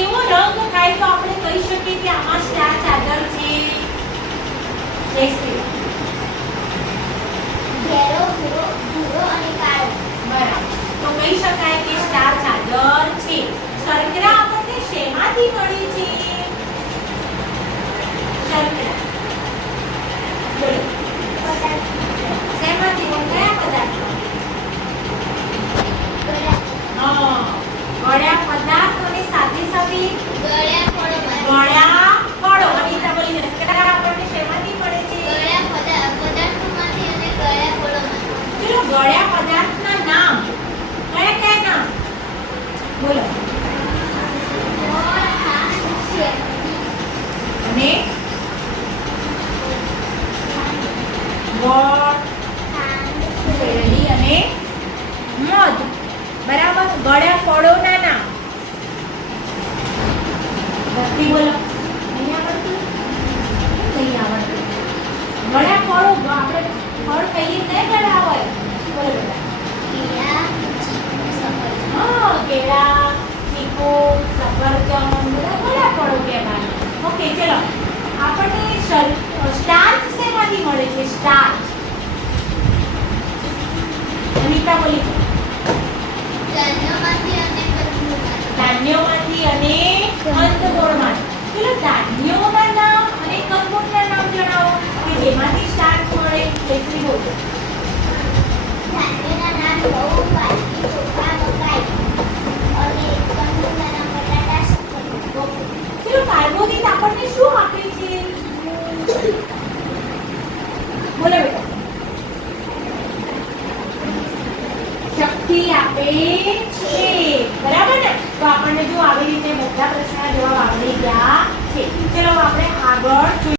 કેવો રંગ થાય તો આપણે કહી શકીએ કે આમાં સ્ટાર્ચ હાજર છે? જયશ્રી ઘેરો ભૂરો અને કાળો. બરાબર, તો કહી શકાય કે સ્ટાર્ચ હાજર છે. શર્કરા આપણને શેમાંથી મળે છે? શર્કરા બોલો શેમાંથી મળે? કયા પદાર્થમાંથી? હા, ગળ્યા પદાર્થ અને સાથે સાથે ગળ્યા ફળોમાંથી. ગળ્યા ફળો. અનિતા બોલી શર્કરા આપણને શેમાંથી મળે છે? ગળ્યા પદાર્થોમાંથી અને ગળ્યા ફળોમાંથી. ચલો ગળ્યા પદાર્થના નામ કયા કયા નામ બોલો? ગોળ, ખાંડ, શેરડી. અને ગોળ, ખાંડ, શેરડી અને મધ. બરાબર. ગળ્યા ફળોના નામ ભક્તિ બોલો. નહીં આવડતું? નહીં આવડતું. ગળ્યા ફળો આપણે ફળ કહીએ તે ગળ્યા હોય. બોલો બેટા. કેળા, ચીકુ, સફરજન. હા, કેળા, ચીકુ, સફરજન બધા ગળ્યા ફળો કહેવાય. ઓકે, ચલો આપણને સ્ટાર્ચ શેમાંથી મળે છે? સ્ટાર્ચ અનિતા બોલી. ધાન્યોમાંથી અને કંદમૂળમાંથી. ધાન્યોમાંથી અને કંદમૂળમાંથી. ચલો ધાન્યોના નામ અને કંદમૂળના નામ જણાવો કે જેમાંથી સ્ટાર્ચ મળે. જયશ્રી બોલો. ધાન્યોના નામ ઘઉં, બાજરી, ચોખા, મકાઈ. અને કંદમૂળના નામ બટાટા, શકરકંદ. ચલો કાર્બોદિત આપણને શું આપે